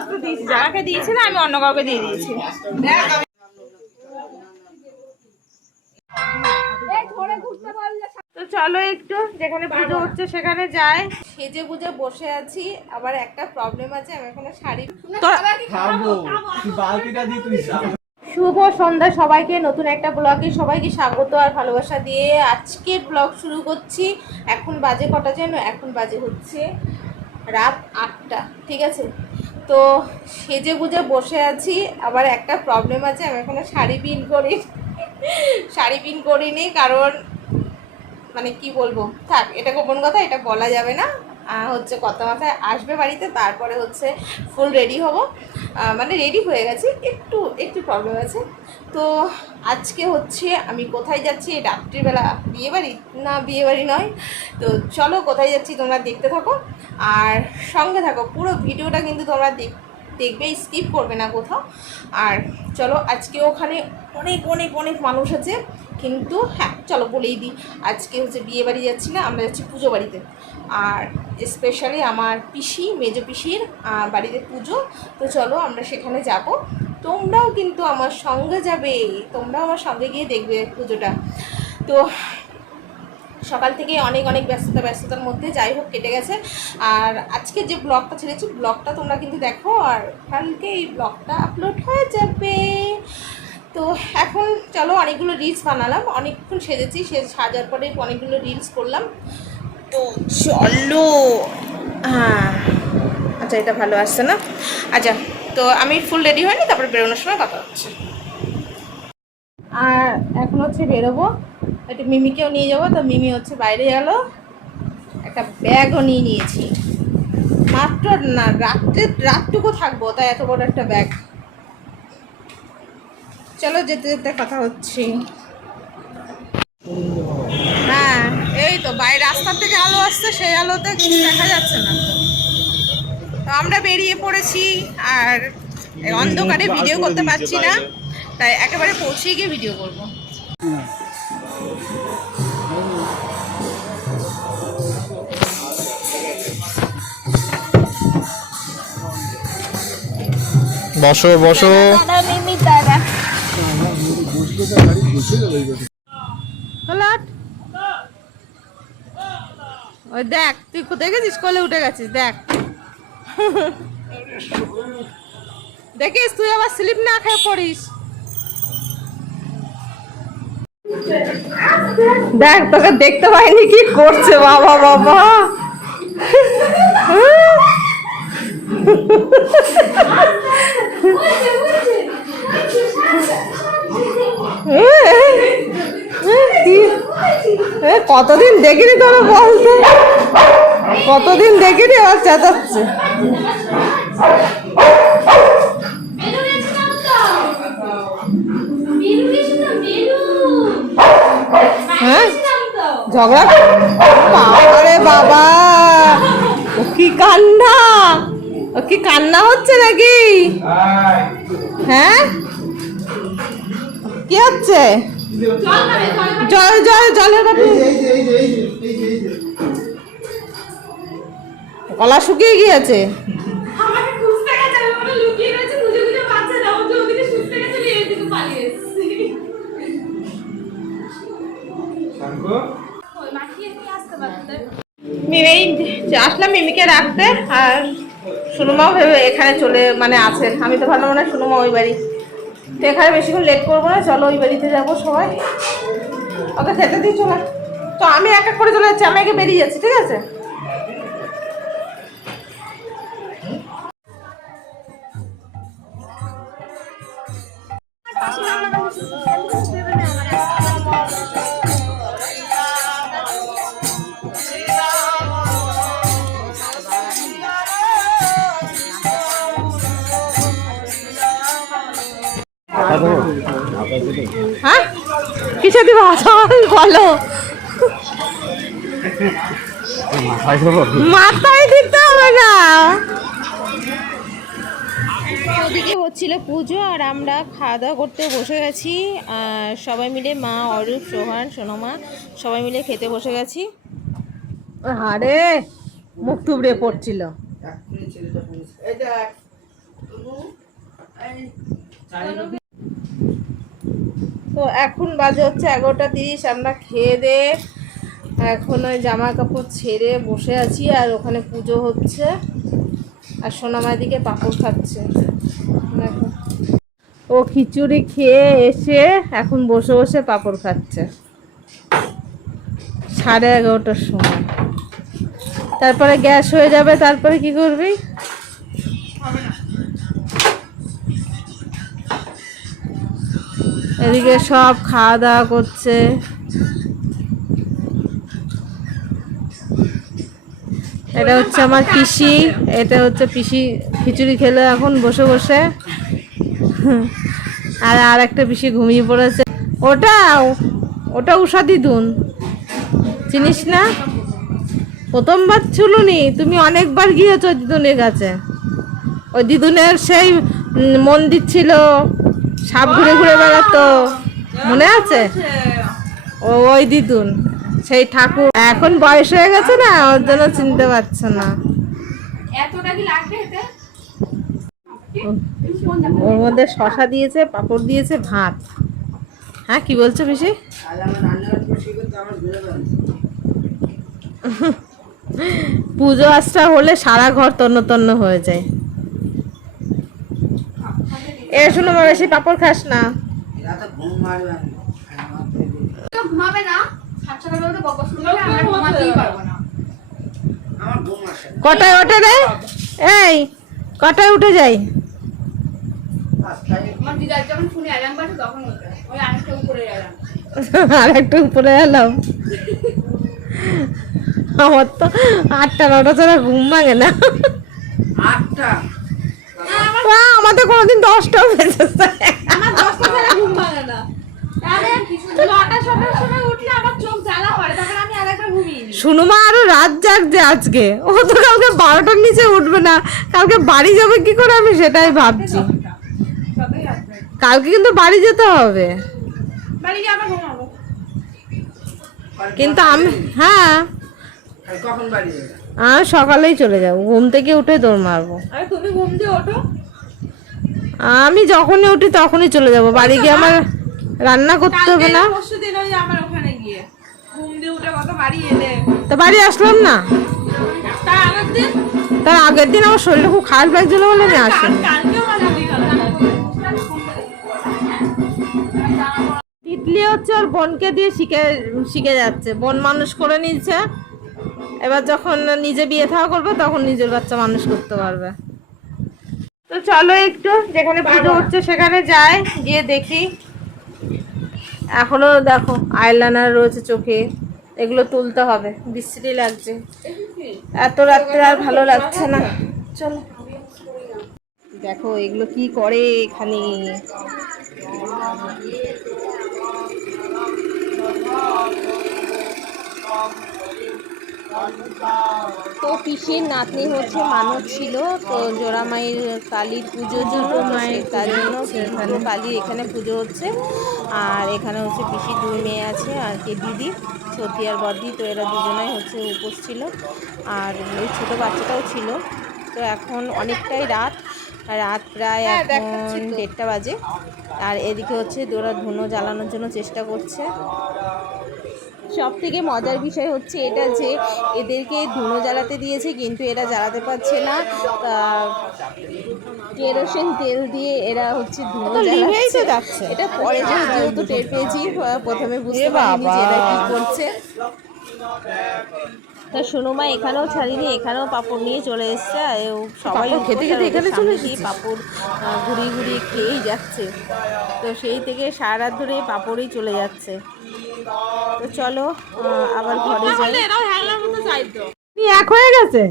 একটু দিয়েছি, যাকে দিয়েছিল আমি অন্য কাউকে দিয়ে দিয়েছি। তো চলো একটু যেখানে পুজো হচ্ছে সেখানে যাই। সেজে বুঝে বসে আছি, আবার একটা প্রবলেম আছে, আমি এখনো শাড়ি। শুভ সন্ধ্যা সবাইকে, নতুন একটা ব্লগে সবাইকে স্বাগত আর ভালোবাসা দিয়ে আজকের ব্লগ শুরু করছি। এখন বাজে কটা যেন, এখন বাজে হচ্ছে রাত 8টা, ঠিক আছে। তো সেজে বুঝে বসে আছি, আবার একটা প্রবলেম আছে, আমি এখনো শাড়ি পিন করিনি, কারণ মানে কি বলবো, থাক, এটা গোপন কথা, এটা বলা যাবে না। হচ্ছে কত মাথায় আসবে বাড়িতে, তারপরে হচ্ছে ফুল রেডি হব, মানে রেডি হয়ে গেছি, একটু একটু প্রবলেম আছে। তো আজকে হচ্ছে আমি কোথায় যাচ্ছি, রাত্রিবেলা বিয়েবাড়ি না, বিয়েবাড়ি নয়। তো চলো কোথায় যাচ্ছি তোমরা দেখতে থাকো আর সঙ্গে থাকো, পুরো ভিডিওটা কিন্তু তোমরা দেখবে, স্কিপ করবে না কোথাও। আর চলো, আজকে ওখানে অনেক অনেক অনেক মানুষ আছে, কিন্তু হ্যাঁ চলো বলেই দিই, আজকে হচ্ছে বিয়ে বাড়ি যাচ্ছি না, আমরা যাচ্ছি পুজো বাড়িতে। আর স্পেশালি আমার পিসি, মেজো পিসির বাড়িতে পুজো। তো চলো আমরা সেখানে যাব, তোমরাও কিন্তু আমার সঙ্গে যাবে, তোমরাও আমার সঙ্গে গিয়ে দেখবে পুজোটা। তো সকাল থেকে অনেক অনেক ব্যস্ততার মধ্যে যাই হোক কেটে গেছে। আর আজকে যে ব্লগটা ছেড়েছি, ব্লগটা তোমরা কিন্তু দেখো, আর কালকে এই ব্লগটা আপলোড হয়ে যাবে। তো এখন চলো, অনেকগুলো রিলস বানালাম, অনেকক্ষণ সেজেছি, সাজার পরে অনেকগুলো রিলস করলাম। তো চলো, হ্যাঁ আচ্ছা এটা ভালো আসছে না, আচ্ছা। তো আমি ফুল রেডি হয়নি, তারপরে বেরোনোর সময় কথা হচ্ছে। আর এখন হচ্ছে বেরোবো, একটু মিমিকেও নিয়ে যাবো। তো মিমি হচ্ছে বাইরে গেল, একটা ব্যাগও নিয়ে নিয়েছি, মাত্র না রাতটুকু থাকবো, তাই এত বড় একটা ব্যাগ। চলো যেতে যেতে কথা হচ্ছে। হ্যাঁ এই তো বাইরে রাস্তার থেকে আলো আসছে, সেই আলোতে কিছু দেখা যাচ্ছে না। তো আমরা বেরিয়ে পড়েছি, আর অন্ধকারে ভিডিও করতে পারছি না, তাই একেবারে পৌঁছে গিয়ে ভিডিও করব। বসো বসো, ওই দেখ, তুই কোথায় গেছিস, কোলে উঠে গেছিস, দেখ দেখিস তুই আবার স্লিপ না খেয়ে পড়িস। দেখ তোকে দেখতে পাইনি, কি করছে বাবা বাবা কতদিন দেখিনি তোরা, বলতে কতদিন দেখিনি, আবার চেঁচাচ্ছে। হ্যাঁ ঝগড়া, বাবারে বাবা, ও কি কান্না, ও কি কান্না হচ্ছে নাকি? হ্যাঁ কি হচ্ছে? জলের গলা শুকিয়ে গিয়েছে। আসলাম মিমিকে রাখতে, আর সুনুমাও ভেবে এখানে চলে মানে আছে, আমি তো ভালো মনে হয় সুনুমা ওই বাড়ি। তো এখানে বেশিক্ষণ লেট করবো না, চলো ওই বাড়িতে যাবো সবাই, ওকে খেতে দিয়ে চলে। তো আমি এক এক করে চলে যাচ্ছি, আমি আগে বেরিয়ে যাচ্ছি, ঠিক আছে। হ্যাঁ কিসে দিব বলো, মাথায় দিতে হবে না। ওদিকে হচ্ছিল পুজো, আর আমরা খাওয়া দাওয়া করতে বসে গেছি, আর সবাই মিলে, মা, অরূপ, সোহান, সোনমা, সবাই মিলে খেতে বসে গেছি। আরে মুখ টুবড়ে পড়ছিল। তো এখন বাজে হচ্ছে 11:30, আমরা খেয়ে দিয়ে এখন ওই জামা কাপড় ছেড়ে বসে আছি, আর ওখানে পুজো হচ্ছে আর সোনামার দিকে পাঁপড় খাচ্ছে। দেখো ও খিচুড়ি খেয়ে এসে এখন বসে বসে পাঁপড় খাচ্ছে 11:30টার সময়। তারপরে গ্যাস হয়ে যাবে, তারপরে কি করবি? এদিকে সব খাওয়া দাওয়া করছে। এটা হচ্ছে আমার পিসি, এটা হচ্ছে পিসি খিচুড়ি খেলে এখন বসে বসে। আর একটা পিসি ঘুমিয়ে পড়েছে। ওটা উষা দিদুন, চিনিস না? প্রথমবার ছুলুনি, তুমি অনেকবার গিয়েছো দিদুনের কাছে। ওই দিদুনের সেই মন্দির ছিল, সাপ ঘুরে ঘুরে বেড়াতো, মনে আছে? ওই দিদুন, সেই ঠাকুর। এখন বয়স হয়ে গেছে না, ওর জন্য চিনতে পারছে না। ওর মধ্যে শশা দিয়েছে, পাঁপড় দিয়েছে, ভাত। হ্যাঁ কি বলছো পিসি? পুজো আচরা হলে সারা ঘর তন্ন তন্ন হয়ে যায়। এ শোনো, বেশি পাঁপড় খাস না। কটায় ওঠে রে? এই কটায় উঠে যাই? আর একটু উপরে এলাম। আমার তো 8টা 9টা ছাড়া ঘুম ভাঙে না। আমাদের কোনোদিন 10টাও বেজেছে। শুনুমা আরো রাত জাগছে আজকে, ও তো কালকে 12টার নিচে উঠবে না। কালকে বাড়ি যাবে কি করে, আমি সেটাই ভাবছি। কালকে কিন্তু বাড়ি যেতে হবে, কিন্তু আমি আমি সকালেই চলে যাবো। ঘুম থেকে উঠে দৌড় মারবো। তুমি ঘুম দিয়ে ওঠো, আমি যখনই উঠি তখনই চলে যাব বাড়ি গিয়ে। আমার রান্না করতে হবে না। তা বাড়ি আসলাম না, তার আগের দিন আমার শরীরটা খুব খারাপ লাগছিল বলে আমি আসিনি। তিতলি হচ্ছে ওর বোনকে দিয়ে শিখে যাচ্ছে। বোন মানুষ করে নিচ্ছে, এবার যখন নিজে বিয়ে থাকা করবে তখন নিজের বাচ্চা মানুষ করতে পারবে। তো চলো একটু যেখানে পুজো হচ্ছে সেখানে যাই, গিয়ে দেখি। এখনো দেখো আইলাইনার রয়েছে চোখে, এগুলো তুলতে হবে। বিশ্রী লাগছে, এত রাত্রে আর ভালো লাগছে না। চলো দেখো এগুলো কি করে এখানে। তো পিসির নাতনি হচ্ছে মানত ছিল, তো জোড়া মায়ের কালীর পুজোর জন্য, তার জন্য দুটো কালী এখানে পুজো হচ্ছে। আর এখানে হচ্ছে পিসির 2 মেয়ে আছে, আর কি দিদি সতী আর বদ্দি। তো এরা দুজনাই হচ্ছে উপোস ছিল, আর ওই ছোটো বাচ্চাটাও ছিল। তো এখন অনেকটাই রাত প্রায় এখন 1:30 বাজে। আর এদিকে হচ্ছে ওরা ধুনো জ্বালানোর জন্য চেষ্টা করছে। সব থেকে মজার বিষয় হচ্ছে এটা যে এদেরকে ধুনো জ্বালাতে দিয়েছে, কিন্তু এরা জ্বালাতে পারছে না। কেরোসিন তেল দিয়ে এরা হচ্ছে ধুনো জ্বালাচ্ছে। এটা পরে যেহেতু টের পেয়েছি, প্রথমে বুঝতে পারিনি যে এরা কি করছে। তা সোনুমা এখানেও ছাড়িনি, এখানেও পাঁপড় নিয়ে চলে এসছে। সবাই খেতে খেতে এখানে চলে এসেছে, পাঁপড় ঘুরিয়ে ঘুরিয়ে খেয়েই যাচ্ছে। তো সেই থেকে সারা রাত ধরে পাঁপড়ই চলে যাচ্ছে। তো চলো আবার ঘরে যাই। এক হয়ে গেছে,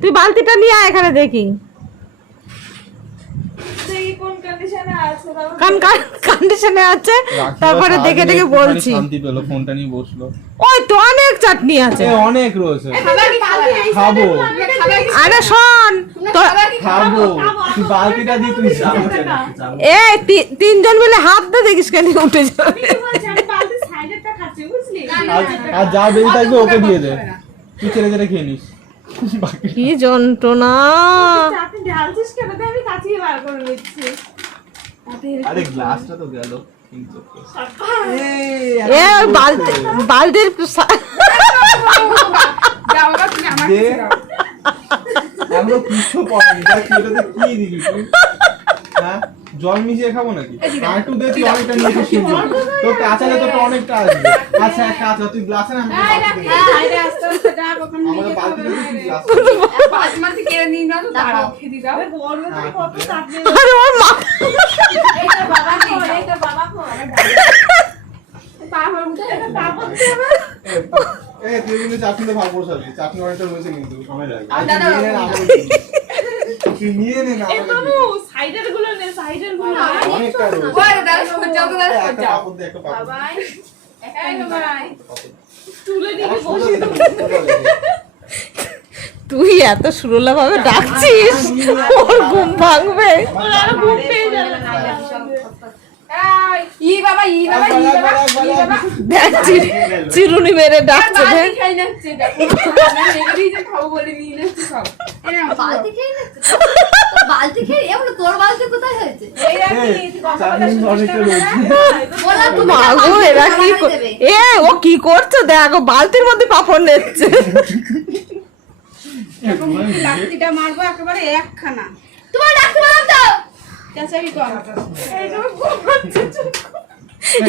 তুই বালতিটা নিয়ে আয় এখানে দেখি কোন কন্ডিশনে আছে। তারপরে দেখে দেখে বলছি। শান্তি পেলো, ফোনটা নিয়ে বসলো। ওই তো অনেক চাটনি আছে, অনেক রয়েছে, খাবো। আরে শোন তো, খাবো। তুই বালতিটা দিয়ে তুই এই 3জন মিলে হাত দিয়ে দেখিস কেন উঠে যাবে। আর যা বেশি থাকবে ওকে দিয়ে দে, তুই ছেড়ে ছেড়ে খেয়ে নিস। কি যন্ত্রণা। চাটনি ঢালছিস কেন? আমি কাচিয়ে বার করে নিচ্ছি। আরে গ্লাসটা তো গেল কিন্তু এ বালতির এখনো কিছু পড়েনি দেখ এটাতে কি দিবি তুই হ্যাঁ জল মিশিয়ে খাবো নাকি আর একটু দে তুই অনেকটা নিয়ে এসেছিস তো কাঁচালে তো অনেকটা আসবে আচ্ছা এক কাজ তুই গ্লাসে না আমাদের বালতি গ্লাস বালতি কেড়ে নিয়ে নাও, দাঁড়াও খেদি দাও। কত চাটনি। আরে ওর মা এটা বাবা খো, এটা বাবা খো। পাপড় মুখে এটা পাপড় দেবে। তুই কিন্তু চাটনিতে ভাগ বসাবি চাটনি অনেকটা রয়েছে কিন্তু সময় লাগে দাদা, তুই নিয়ে নে না এই তনু সাইডের গুলো নে, সাইডের গুলো। অনেকটা রয়েছে ওই দাদা সজ্জাও তো দাদা একটা সজ্জাও। কাপড় দে একটা পাপড় বাবাই এই বাবাই তুলে দিবি বসে তো। তুই এত সুরলা ভাবে ডাকছিস ওর ঘুম ভাঙবে। ওর আরো ঘুম পেয়ে যাবে। ই বাবা ই বাবা ই বাবা ই বাবা দেখ চিরুনি মেরে ডাকছে বালতি দেখ। খাই যাচ্ছে দেখো। না এগুলোই যে খাবো বলে নিয়ে যাচ্ছে সব। বালতি খেয়ে নিচ্ছে তো? তো বালতি খেয়ে এমন তোর বালতি কোথায় হয়েছে? এই রাখি কথা চাটনি অনেকটা রয়েছে বললাম তুমি মা গো এরা কি এ ও কি করছে দেখো বালতির মধ্যে পাপড় নিচ্ছে। লাঠিটা মারবো একেবারে একখানা। তোমার ডাকতে বললাম তো। চেঁচাবি কর। এই যে ঘুমাচ্ছে।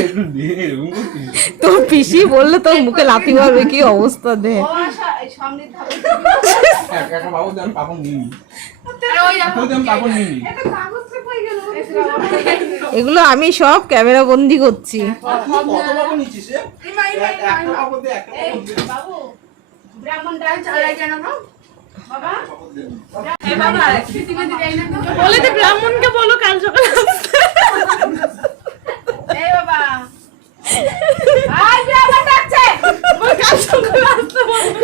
একটু দিয়ে এরকম করছিস তোর পিসি বললে তোর মুখে লাথি মারবে কি অবস্থা দে। ও এই সামনে ধারে। একটা বাবু আমি পাপড় নিই আরে ওই দেখো আমি পাপড় নিই এটা কাগজটা কই গেল? এগুলো আমি সব ক্যামেরা বন্দি করছি। কত পাপড় নিচ্ছিস রে এই মাই মাই একটা পাপড় দে একটা এই পাপড় দে বাবু ব্রাহ্মণ ডাল চালাই কেন গো বাবা? পাপড় দে এই বাবা পৃথিবীতে যাই না তো বলে তো ব্রাহ্মণকে বলো কাল সকালে আসতে। এই বাবা আই ব্রাহ্মণ ডাকছে বল কাল সকালে আসতে বলবে।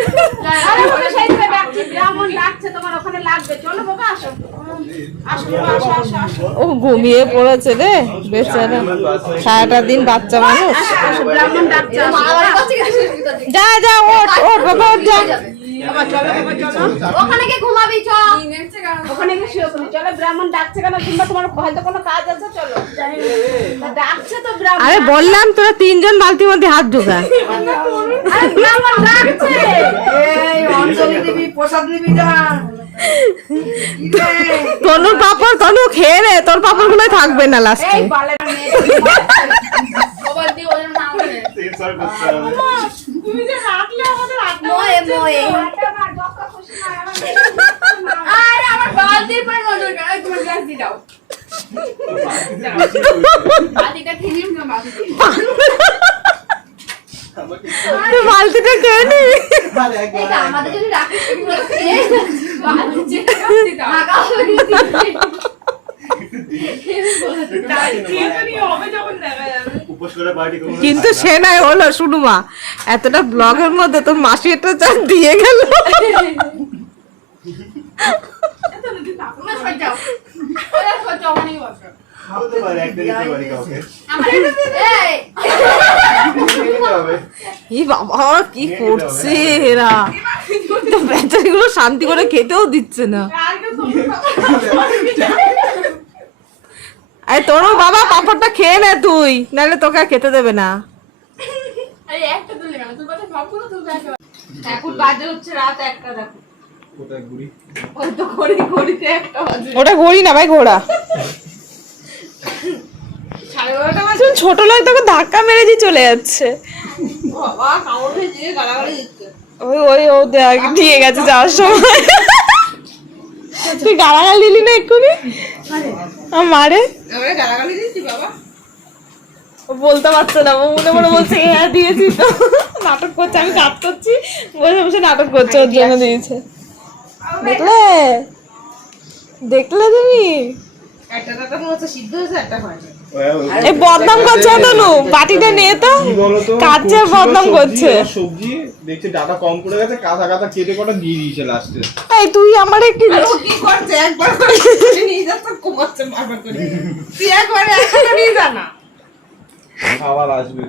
আরে ওটা সেইটা ডাকছে ব্রাহ্মণ ডাকছে তোমার ওখানে লাগবে চলো বাবা আসো আসো বাবা, আসো আসো আসো ও ঘুমিয়ে পড়েছে রে বেচারা সারাটা দিন বাচ্চা মানুষ। আসো ব্রাহ্মণ ডাকছে আসো মা বাবা। বাবার কাছে গেছে সুবিধা দিই। যা যা ওঠ ওঠ বাবা ওঠ যা। বাবা চলো বাবা চলো ওখানে গিয়ে ঘুমাবি চ। ওখানে গিয়ে শুয়ে পড়ি চলো ব্রাহ্মণ ডাকছে কেন কিংবা তোমার হয়তো কোনো কাজ আছে চলো তা ডাকছে তো ব্রাহ্মণ আরে বললাম তোরা তিনজন বালতির মধ্যে হাত ঢোকা। আরে ব্রাহ্মণ ডাকছে এই অঞ্জলি দেবী প্রসাদ নিবি যা তনুর পাপড় তনু খেয়ে নে তোর পাপড় গুলোই থাকবে না লাস্টে। এই বালে সবার দিয়ে ওজন না হবে সেন্সর করতে হবে তুমি যে রাখলে আমাদের আড্ডা ময়ে ময়ে। আড্ডা মার যত খুশি না আরে আমার বালতির পরে নজর কেন এই তোমার গ্লাস দিয়ে দাও বালতিটা খেয়ে নিও না বালতি তুই বালতিটা খেয়ে নি। আরে একবার এটা আমাদের যদি রাখিস তো পুরো খেয়ে যাচ্ছে। বালতি চেয়ে কাটতে দাও টাকা হবে দিতে। তাই খেয়ে তো নিয়ে হবে যখন দেখা যাবে উপোস করে বাড়ি করব কিন্তু সে নাই হলো শুনু মা এতটা ব্লগের মধ্যে তোর মাসি এটা চান দিয়ে গেল। তোমরা সজ্জাও ওরা সজ্জাও অনেক বছর খাওয়াতে পারে একটা দিতে পারি কাউকে আমার এটা এই খেতে হবে ই বাবা কি করছে এরা তো বেচারিগুলো শান্তি করে খেতেও দিচ্ছে না। আগে তো আরে তোরও বাবা পাপড়টা খেয়ে নে তুই নাহলে তোকে আর খেতে দেবে না। আরে একটা তুলে কেন তুই কথা সবগুলো তুলবে একেবারে এখন বাজে হচ্ছে রাত 1টা দেখো কোথায় ঘুরি ওই তো ঘড়িতে 1টা বাজে ওটা ঘড়ি না ভাই ঘোড়া। 12:30 বাজে তুই ছোট লোক তোকে ধাক্কা মেরে দিয়ে চলে যাচ্ছে। বাবা কামড় দিয়ে গালাগালি দিচ্ছে ওই ওই ও দিয়ে গেছে যাওয়ার সময়। তুই গালাগাল দিলি না এক্ষুনি মারে আমরা গালাগালি দিচ্ছি বাবা ও বলতে পারছে না ও মনে মনে বলছে হ্যাঁ দিয়েছি তো নাটক করছে আমি কাজ করছি বসে বসে নাটক করছে ওর জন্য দিয়েছে। দেখলে দেখলে তুমি একটা দাদা মনে হচ্ছে সিদ্ধ হয়েছে একটা হয়নি এই বদনাম করছে তনু বাটিটা নিয়ে তো কি বলতো কাচ্ছে বদনাম করছে। সবজি দেখছি ডাটা কম পড়ে গেছে কাঁচা কাঁচা কেটে কটা দিয়ে দিয়েছে লাস্টে এই তুই আমার একটু ও কি করছে একবার করে নিয়ে যাচ্ছে কোমাচ্ছে মারবার করে তুই একবারে একটা নিয়ে যা না খাবার আসবে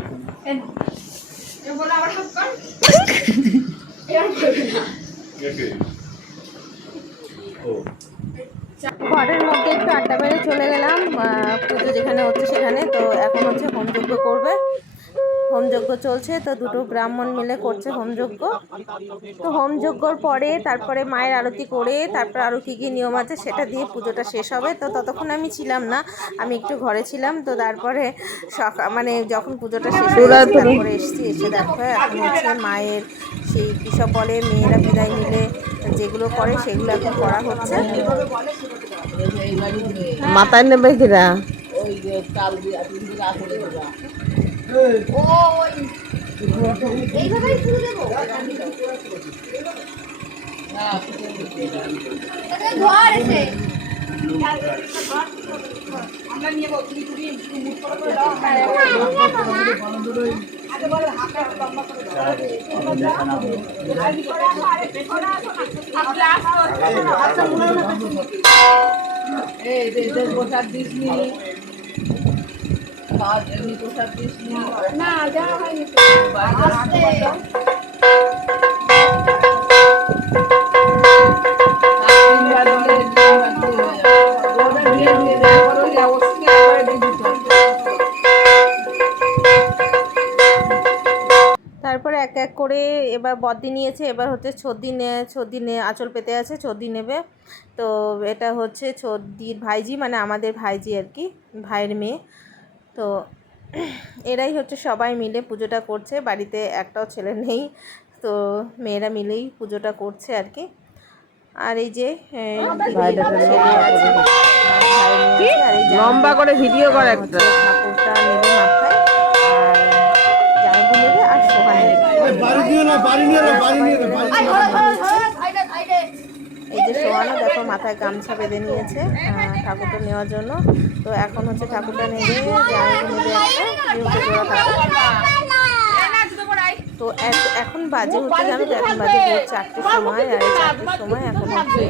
এ বলে আবার হাত কর দেখে ঘরের মধ্যে একটু আড্ডা মেরে চলে গেলাম পুজো যেখানে হচ্ছে সেখানে। তো এখন হচ্ছে হোমযজ্ঞ করবে, হোমযজ্ঞ চলছে। তো দুটো ব্রাহ্মণ মিলে করছে হোমযজ্ঞ। তো হোমযজ্ঞর পরে তারপরে মায়ের আরতি করে তারপর আরও কী কী নিয়ম আছে সেটা দিয়ে পুজোটা শেষ হবে। তো ততক্ষণ আমি ছিলাম না, আমি একটু ঘরে ছিলাম। তো তারপরে মানে যখন পুজোটা শেষ হয়ে গেছে তারপরে এসছি, এসে দেখো এখন হচ্ছে মায়ের সেই কী সব বলে মেয়েরা বিদায় নিলে যেগুলো করে সেগুলো এখন করা হচ্ছে। মাথায় নেবে কিরা এইভাবেই পুরো দেবো ঘর এসে আমরা নিয়ে যাবো তুমি তুমি মুখ করে প্রসাদ দিসনি প্রসাদ দিসনি না দেওয়া হয়নি তারপরে এক এক করে এবার বদ্দি নিয়েছে, এবার হচ্ছে ছদ্দি আঁচল পেতে আছে, ছদ্দি নেবে। তো এটা হচ্ছে ছদ্দির ভাইজি, মানে আমাদের ভাইজি আর কি, ভাইয়ের মেয়ে। তো এরাই হচ্ছে সবাই মিলে পুজোটা করছে, বাড়িতে একটাও ছেলে নেই। তো মেয়েরা মিলেই পুজোটা করছে আর কি। আর এই যে লম্বা করে ভিডিও করে একটা ঠাকুরটা নেবে মাথায়, আর জামাইবু নেবে, আর সোহা নেবে। এই যে সোহানা দেখো মাথায় গামছা বেঁধে নিয়েছে ঠাকুরটা নেওয়ার জন্য। তো এখন হচ্ছে ঠাকুরটা নেবে, জামাইবু নেবে একটা জোড়া ঠাকুর। তো এখন বাজে হচ্ছে জানো তো, এখন বাজে ভোর 4টের সময়। আর এই 4টের সময় এখন হচ্ছে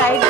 লাইট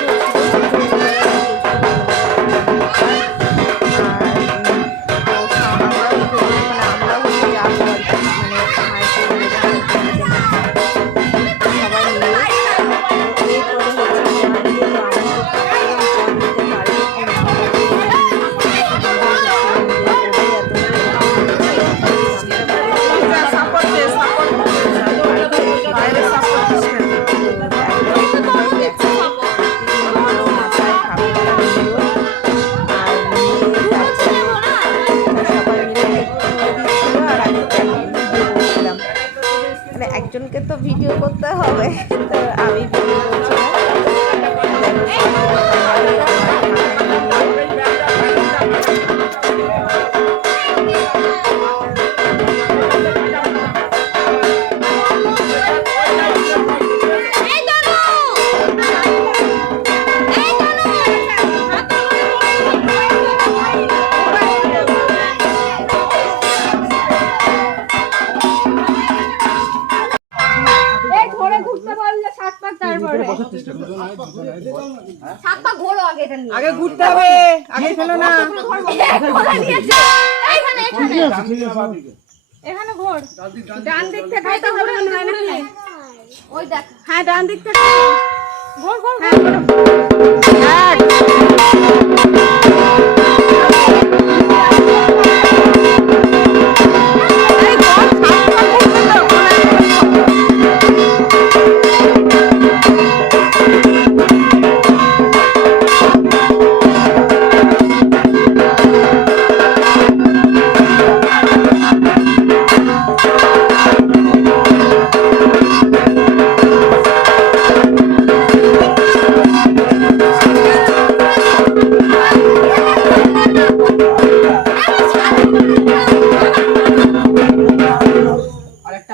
একজনকে তো ভিডিও করতে হবে, তো আমি ভিডিও করছি না। আগে ঘুরতে হবে, আগে ফেলো না। এখানে ঘোর, ডান দিক থেকে ওই দেখ হ্যাঁ ডান দিক থেকে ঘোর ঘোর হ্যাঁ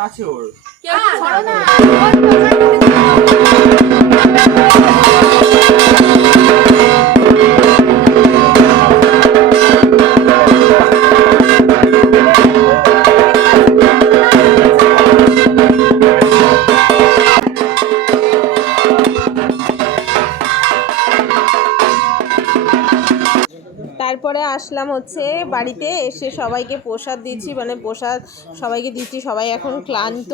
আছে ওর তারপরে আসলাম হচ্ছে বাড়িতে, এসে সবাইকে প্রসাদ দিচ্ছি, মানে প্রসাদ সবাইকে দিচ্ছি। সবাই এখন ক্লান্ত,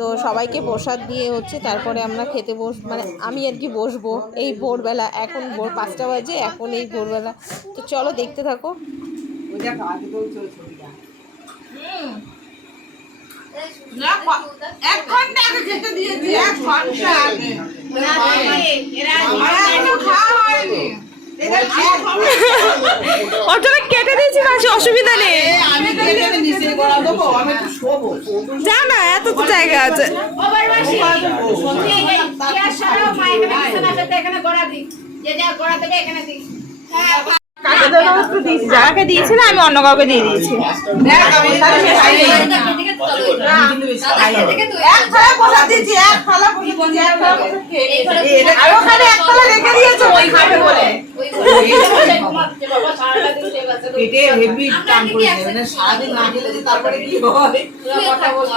তো সবাইকে প্রসাদ দিয়ে হচ্ছে তারপরে আমরা খেতে মানে আমি আর কি বসবো এই ভোরবেলা, এখন ভোর 5টা বাজে, এখন এই ভোরবেলা। তো চলো দেখতে থাকো। এক ঘন্টা আগে যেতে দিয়েছি, এক ঘন্টা আগে। ওটা কেটে দিয়েছি মাসি, অসুবিধা নেই, আমি কেটে নিছি বলা দেবো, আমি একটু শোবো। যা না, এত তো জায়গা আছে। ও বরবাসী, এই গ্যাস সরাও, মা এখানে বিছানা পেতে এখানে গড়া দিই, যে যা গড়া দেবে এখানে দিই। হ্যাঁ, যাকে দিয়েছি না, আমি অন্য কাউকে দিয়ে দিয়েছি। দেখ আমি তাহলে শেষ হয়ে গেল। এক থালা প্রসাদ দিয়েছি, এক থালা প্রসাদ দিয়েছি, এক থালা প্রসাদ খেয়ে নিয়েছে। আর ওখানে এক থালা রেখে দিয়েছে ওই খাবে বলে। পেটে হেভি টান পড়েছে, মানে সারাদিন না খেলে যে তারপরে কি হয়?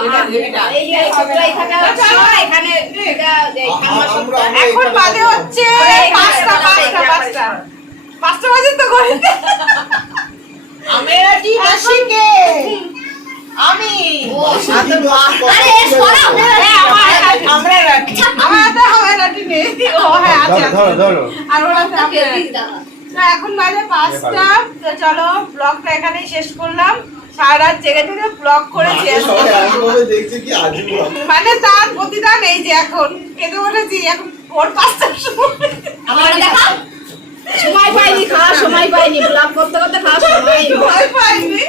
এটা হেভি টান। এখন বাজে হচ্ছে 5টা বাজে তো ঘড়িতে। আমেরা কি মাসিকে আমি আরে সরাও না। আমরা রাখি। আমার হাতে হবে না ঠিক নেই। ও হ্যাঁ আছে আছে। ধরো আর ওর হাতে আছে। তো এখন বাজে 5টা। তো চলো ব্লগটা এখানেই শেষ করলাম। সারা রাত জেগে থেকে ব্লগ করেছি আজকে। মানে তার প্রতিদান এই যে এখন খেতে বলেছি, এখন ভোর 5টার সময়। আমার দেখা সময় পাইনি, খাওয়ার সময় পাইনি, ব্লগ করতে করতে খাওয়ার সময় পাইনি।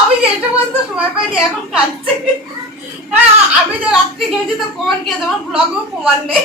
আমি যেটা বলতে সময় পাইনি, এখন খাচ্ছি। হ্যাঁ, আমি যে রাত্রি খেয়েছি তো প্রমাণ খেয়েছি, আমার ব্লগও প্রমাণ নেই।